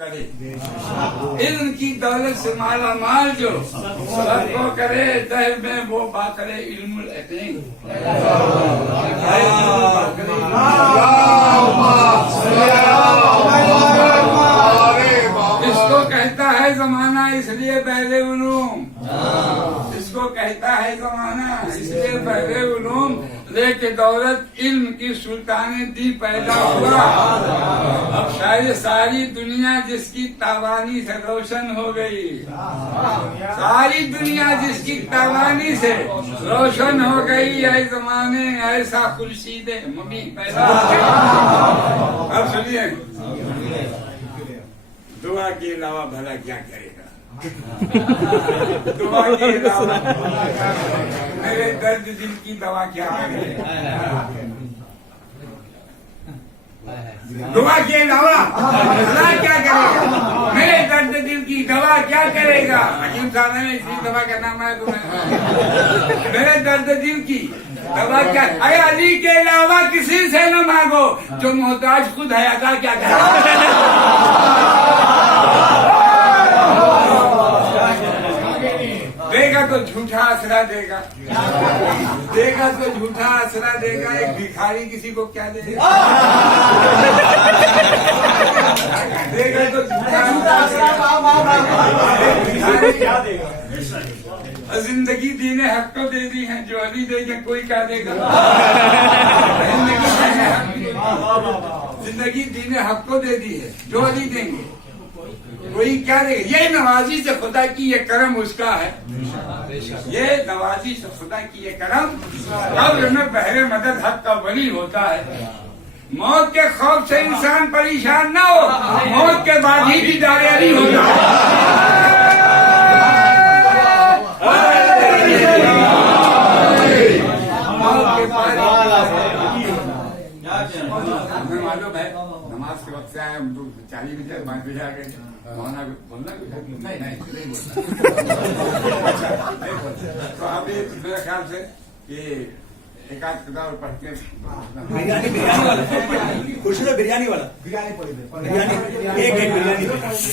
करे इल्म की दौलत से माला माल जो सबको करे दह में वो बाकरे इल्मुल यकीन। इसको कहता है जमाना इसलिए पहले उलूम, इसको कहता है जमाना इसलिए पहले उलूम। लेके दौलत इल्म की सुल्तान दी पैदा हुआ। अब शायद सारी दुनिया जिसकी तावानी से रोशन हो गई, सारी दुनिया जिसकी तावानी से रोशन हो गई, ऐ जमाने ऐसा खुर्शीद मम्मी पैदा हो गई। अब सुनिए, दुआ के अलावा भला क्या करेगा? दुआ के अलावा मेरे दर्द दिल की दवा क्या करेगा? दुआ के अलावा भला क्या करेगा? मेरे दर्द दिल की दवा क्या करेगा? हकीम साहब ने इसी दवा का नाम है तुम्हें। मेरे दर्द दिल की दवा क्या? अरे अली के अलावा किसी से न मांगो, जो मोहताज खुद है अदा क्या करेगा? देगा तो झूठा आसरा देगा, देगा तो झूठा आसरा देगा। एक भिखारी किसी को क्या देगा? देगा तो झूठा भिखारी क्या देगा? जिंदगी दीने हक को दे दी है, जो अली देगा कोई क्या देगा? जिंदगी दीने हक को दे दी है, जो अली देंगे कोई क्या देगा? ये नवाजी से खुदा की ये करम उसका है, ये नवाजी से खुदा की ये करम। कब्र में बहरे मदद हक का वली होता है। मौत के खौफ से इंसान परेशान ना हो, मौत के बाद ही दीदार अली होता है। हमें मालूम है नमाज के वक्त से आए हम लोग 40 बजे 5 बजे आ गए। बोलना कुछ नहीं बोलता। तो आप मेरे ख्याल से ये एक आध किताब पढ़ के बिरयानी वाला, बिरयानी वाला, बिरयानी एक बिरयानी